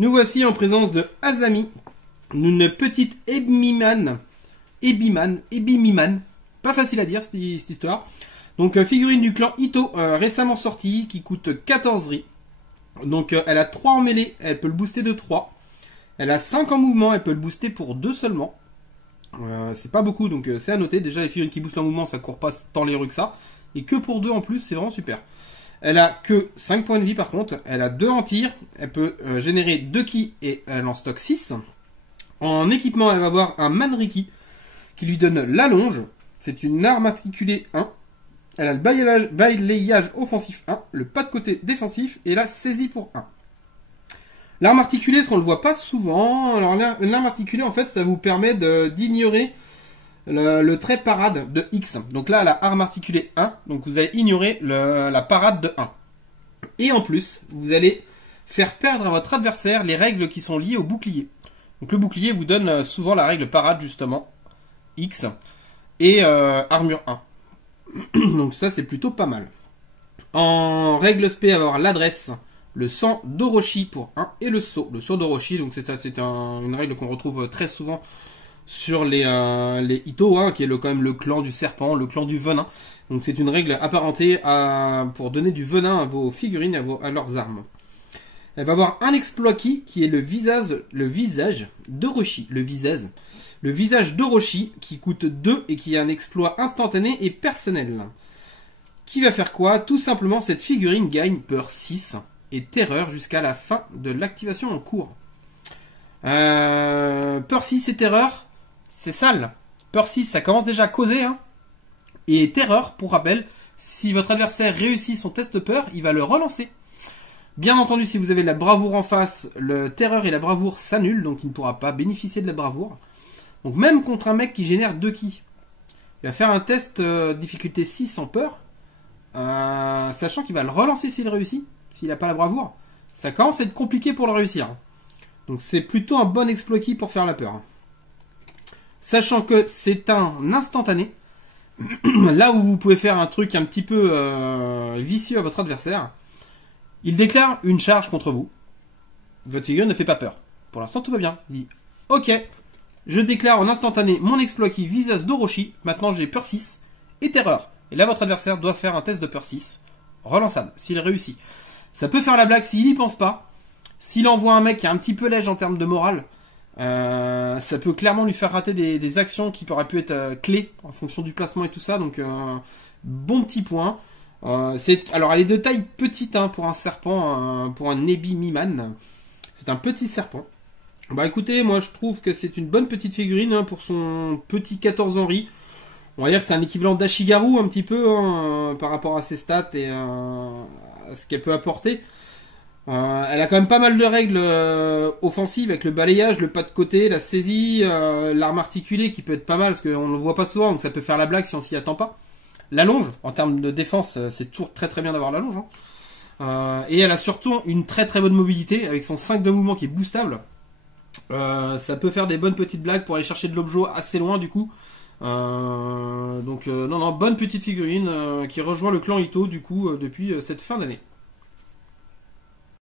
Nous voici en présence de Azami, une petite Ebiman, pas facile à dire cette histoire. Donc figurine du clan Ito, récemment sortie, qui coûte 14 ris. Donc elle a 3 en mêlée, elle peut le booster de 3. Elle a 5 en mouvement, elle peut le booster pour 2 seulement. C'est pas beaucoup, donc c'est à noter. Déjà les figurines qui boostent en mouvement, ça court pas tant les rues que ça. Et que pour 2 en plus, c'est vraiment super. Elle a que 5 points de vie par contre, elle a 2 en tir, elle peut générer 2 ki et elle en stocke 6. En équipement, elle va avoir un Manriki qui lui donne l'allonge. C'est une arme articulée 1. Elle a le balayage offensif 1, le pas de côté défensif et la saisie pour 1. L'arme articulée, ce qu'on ne le voit pas souvent. Alors l'arme articulée, en fait, ça vous permet d'ignorer le trait parade de X. Donc là, la arme articulée 1, donc vous allez ignorer la parade de 1. Et en plus, vous allez faire perdre à votre adversaire les règles qui sont liées au bouclier. Donc le bouclier vous donne souvent la règle parade, justement, X, et armure 1. Donc ça, c'est plutôt pas mal. En règle SP, on va avoir l'adresse, le sang d'Orochi pour 1, et le saut d'Orochi. Donc c'est une règle qu'on retrouve très souvent sur les Ito, hein, qui est quand même le clan du serpent, le clan du venin. Donc c'est une règle apparentée pour donner du venin à vos figurines, à leurs armes. Elle va avoir un exploit qui est le visage d'Orochi. Le visage d'Orochi qui coûte 2 et qui a un exploit instantané et personnel. Qui va faire quoi? Tout simplement, cette figurine gagne peur 6 et terreur jusqu'à la fin de l'activation en cours. Peur 6 et terreur, c'est sale. Peur 6, ça commence déjà à causer. Hein. Et terreur, pour rappel, si votre adversaire réussit son test peur, il va le relancer. Bien entendu, si vous avez de la bravoure en face, le terreur et la bravoure s'annulent, donc il ne pourra pas bénéficier de la bravoure. Donc même contre un mec qui génère 2 ki, il va faire un test difficulté 6 en peur, sachant qu'il va le relancer s'il réussit, s'il n'a pas la bravoure. Ça commence à être compliqué pour le réussir. Donc c'est plutôt un bon exploit ki pour faire la peur. Sachant que c'est un instantané, là où vous pouvez faire un truc un petit peu vicieux à votre adversaire, il déclare une charge contre vous. Votre figurine ne fait pas peur. Pour l'instant, tout va bien. Il dit « Ok, je déclare en instantané mon exploit qui visage d'Orochi. Maintenant, j'ai peur 6 et terreur. » Et là, votre adversaire doit faire un test de peur 6. Relançable, s'il réussit. Ça peut faire la blague s'il n'y pense pas. S'il envoie un mec qui est un petit peu léger en termes de morale, ça peut clairement lui faire rater des actions qui auraient pu être clés en fonction du placement et tout ça. Donc, bon petit point. Alors elle est de taille petite hein, pour un serpent, pour un Ebiman. C'est un petit serpent. Bah écoutez, moi je trouve que c'est une bonne petite figurine hein, pour son petit 14 Henri. On va dire que c'est un équivalent d'Ashigaru un petit peu hein, par rapport à ses stats et à ce qu'elle peut apporter. Elle a quand même pas mal de règles offensives avec le balayage, le pas de côté, la saisie, l'arme articulée qui peut être pas mal parce qu'on ne le voit pas souvent donc ça peut faire la blague si on s'y attend pas. L'allonge, en termes de défense, c'est toujours très très bien d'avoir l'allonge. Hein. Et elle a surtout une très très bonne mobilité avec son 5 de mouvement qui est boostable. Ça peut faire des bonnes petites blagues pour aller chercher de l'objet assez loin du coup. Donc non, bonne petite figurine qui rejoint le clan Ito du coup depuis cette fin d'année.